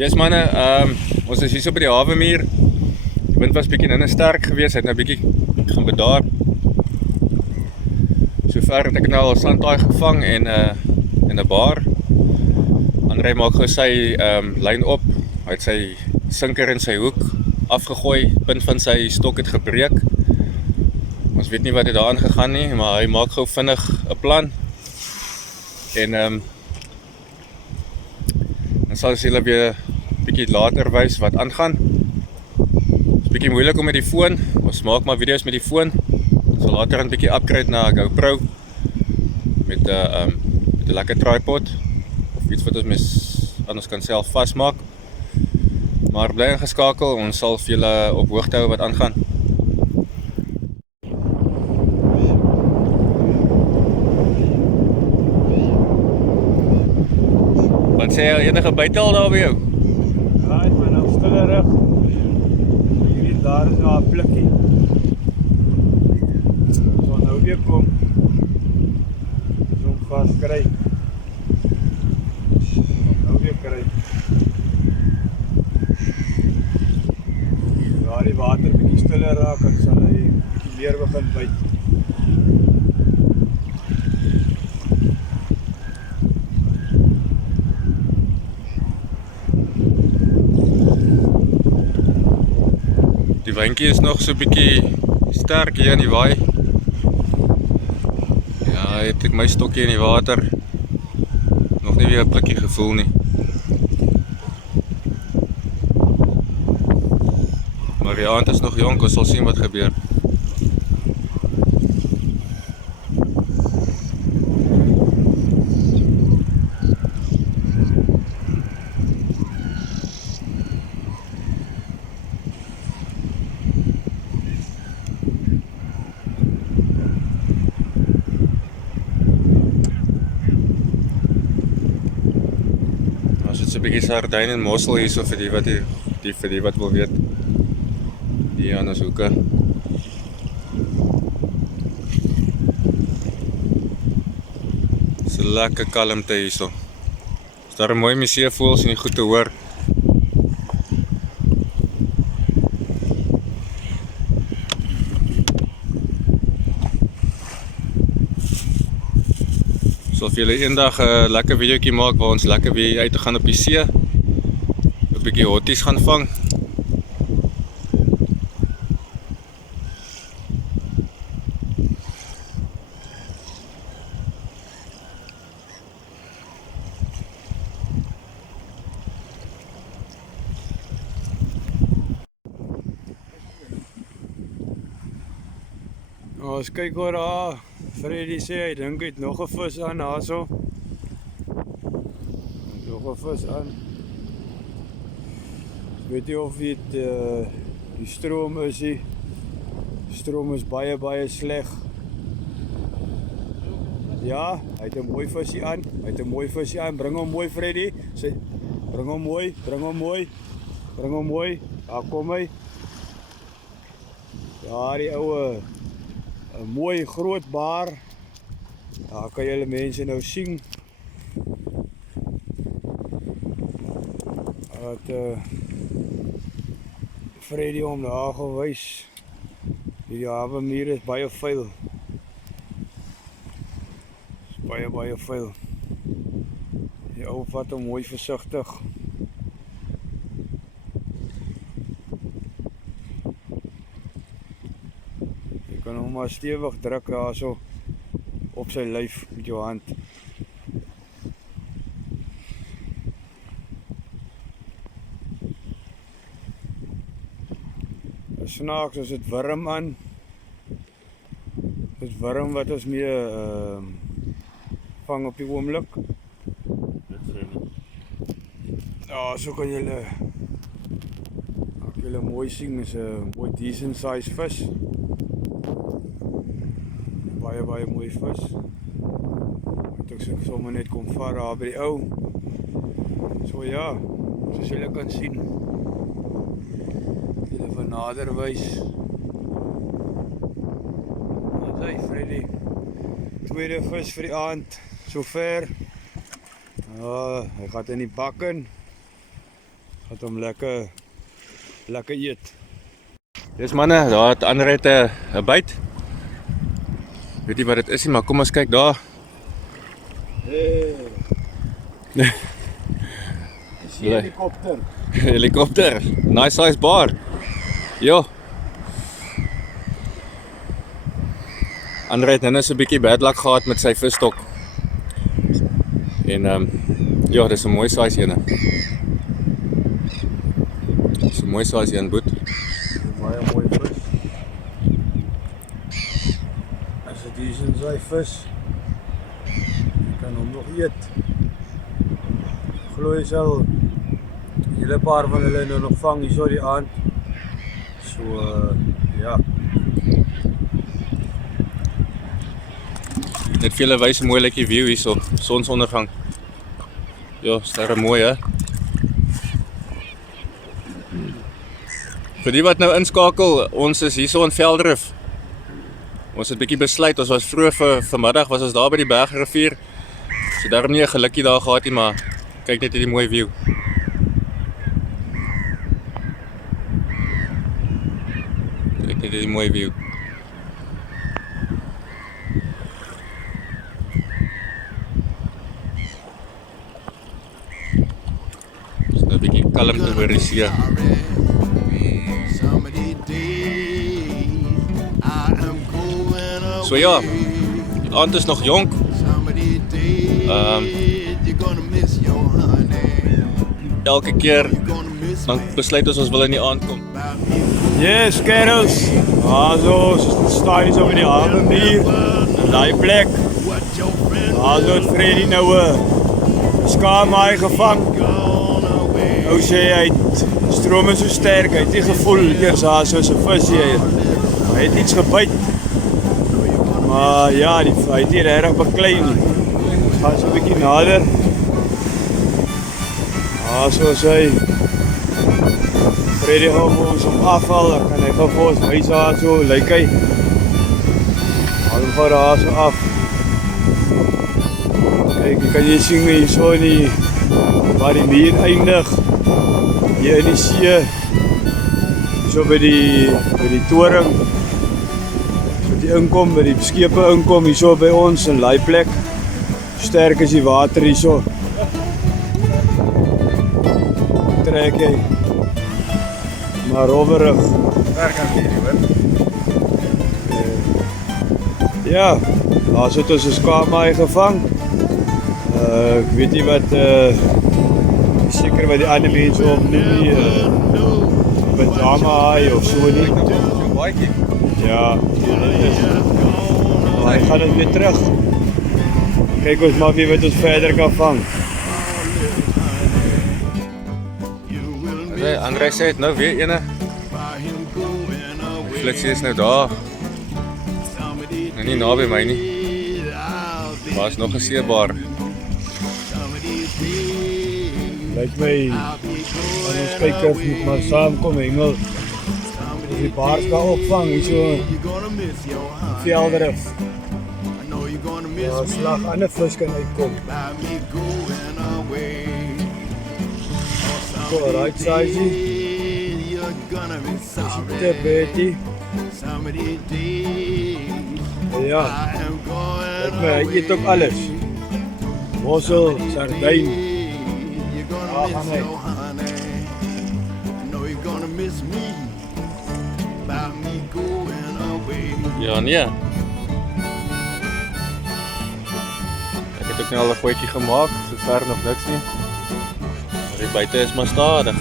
Yes manne, ons is hier so by die hawemuur. Die wind was bietjie nou sterk geweest, het nou bietjie gaan bedaar. Sover het ek nou al sandhaai gevang en 'n baar. André maak gou sy lyn op. Hy het sy sinker in sy hoek afgegooi, punt van sy stok het gebreek. Ons weet nie wat het daar aangegaan nie, maar hy maak gou vinnig 'n plan. En dan sal ons julle weer bietjie later wys wat aangaan. Dit is bietjie moeilik om met die foon. Ons maak maar video's met die foon. Ons sal later 'n bietjie upgrade na 'n GoPro met 'n lekker tripod of iets wat ons anders kan self vasmaak. Maar bly ingeskakel, ons sal vir julle op hoogte hou wat aangaan. Wat sê jy, enige buitel daar by jou? Ja, ek ben nou stille rug. Hier daar is nou 'n plukkie. So nou weer kom. So vas kry. Nou weer kry. Waar die water bietjie stiller raak, dan sal hy bietjie meer begin byt. Die windjie is nog so bietjie sterk hier in die waai. Ja, het ek my stokkie in die water. Nog nie weer 'n plukkie gevoel nie. Maar die aand is nog jonk, ons sal sien wat gebeur. Ons het so 'n bietjie sardyn en mossel hierso vir die wat wil weet. Hier aan ons hoeke. So lekker kalmte hierso. Is daar 'n mooi museevoëls en die goed te hoor. Sal vir julle eendag 'n lekker videoetjie maak waar ons lekker weer uit te gaan op die see. 'n Bietjie hotties gaan vang. Ons kyk oor daar. Freddy sê hy dink hy het nog 'n vis aan daarso. Nog 'n vis aan. Weet jy of dit die stroom is hier? Die stroom is baie sleg. Ja, hy het 'n mooi visie aan. Bring hom mooi Freddy. Sê bring hom mooi. Daar kom hy. Ja, die oue 'n mooi groot baar. Daar kan julle mense nou sien. Dat Freddy hom daar gewys. Die hawemuur is baie vuil. Baie vuil. Die ou vat hom mooi versigtig. Jy kan hom maar stewig druk daarso op sy lyf met jou hand. Snaaks as dit wurm aan. Dit wurm wat ons mee vang op die oomblik. Ja, so kan julle mooi sien, is 'n mooi decent size vis. Baie mooi vis. Ek sê sommer net kom vat daar by die ou. So ja, soos julle kan sien. Julle van nader wys. Wat hy Freddy. Tweede vis vir die aand. Sover. Ja, hy gaat in die bak in. Gaat hom lekker eet. Dis manne, daar het Andre het 'n byt. Weet nie wat dit is nie, maar kom ons kyk daar. Hey. Dis die helikopter. Helikopter. Nice size bar. Jo. Andre het nou so 'n bietjie bad luck gehad met sy visstok. En ja, dis 'n mooi size ene. Dis 'n mooi size een, boet. Baie mooi vis. As dit hier is in sy vis, jy kan hom nog eet. Glo jy sal 'n hele paar van hulle nou nog vang hier so die aand. So ja. Net vir julle wys hoe mooi lyk die view hierso, sonsondergang. Ja, sterre mooi hè. Vir die wat nou inskakel, ons is hierso in Veldrif. Ons het bietjie besluit, ons was vroeg vanmiddag was ons daar by die Bergrivier. So daarom nie 'n gelukkie daar gehad nie, maar kyk net hierdie mooi view. Kyk net hierdie mooi view. Dis nou 'n bietjie kalmte oor die see. So ja, die aand is nog jonk. Elke keer dan besluit ons wil in die aand kom. Yes, kerels. Also, staan hier so by die havenmuur. En daai plek. Also het Freddy nou 'n skaaphaai gevang. Nou sê hy stroom is so sterk, hy het nie gevoel eers daar soos 'n vis hier. Hy het iets gebyt. Maar ja, hy het nie regtig beklei nie. Ons gaan so 'n bietjie nader. So sê Freddy gaan ons op afval, dan kan hy vir ons wys daar so, lyk hy. Haal hom van daar so af. Kyk, kan jy sien hier so nie waar die muur eindig. Hier in die see. So by die toring. So die inkom, by die skepe inkom hier so by ons in daai plek. Sterk is die water hier so. Trek jy. Maar rowerig. Werk aan hierdie hoor. Ja, daar het ons 'n skaaphaai gevang. Ek weet nie wat seker wat die ander mense op noem nie, pajama haai of so nie. Ja. Maar hy gaan dit weer terug. Kyk ons maar wie wat ons verder kan vang. Nee, Andre sê het nou weer ene. Die flitsie is nou daar. Nou nie naby my nie. Maar is nog 'n seebaar. Lyk my, ons kykers moet maar saamkom hengel. As die baars kan opvang, hier so Veldrif. Ja, slag ander vis kan uitkom. So, right size. Sitte Betty. Ja, lyk my, hy eet ook alles. Mossel, sardijn. Ja, gaan hy. Ja, nee. Ek het ook nou al 'n gootjie gemaak, sover nog niks nie. Maar die buite is maar stadig.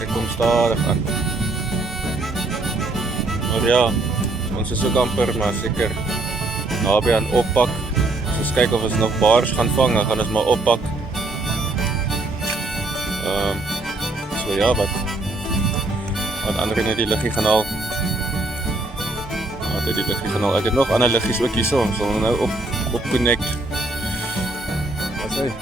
Ek kom stadig aan. Maar ja, ons is ook amper maar seker naby aan oppak. As ons kyk of ons nog baars gaan vang, dan gaan ons maar oppak. So ja, wat Andre net die liggie gaan haal. Wat het die liggie gaan haal? Ek het nog ander liggies ook hierso, ons sal nou op connect. Wat sê?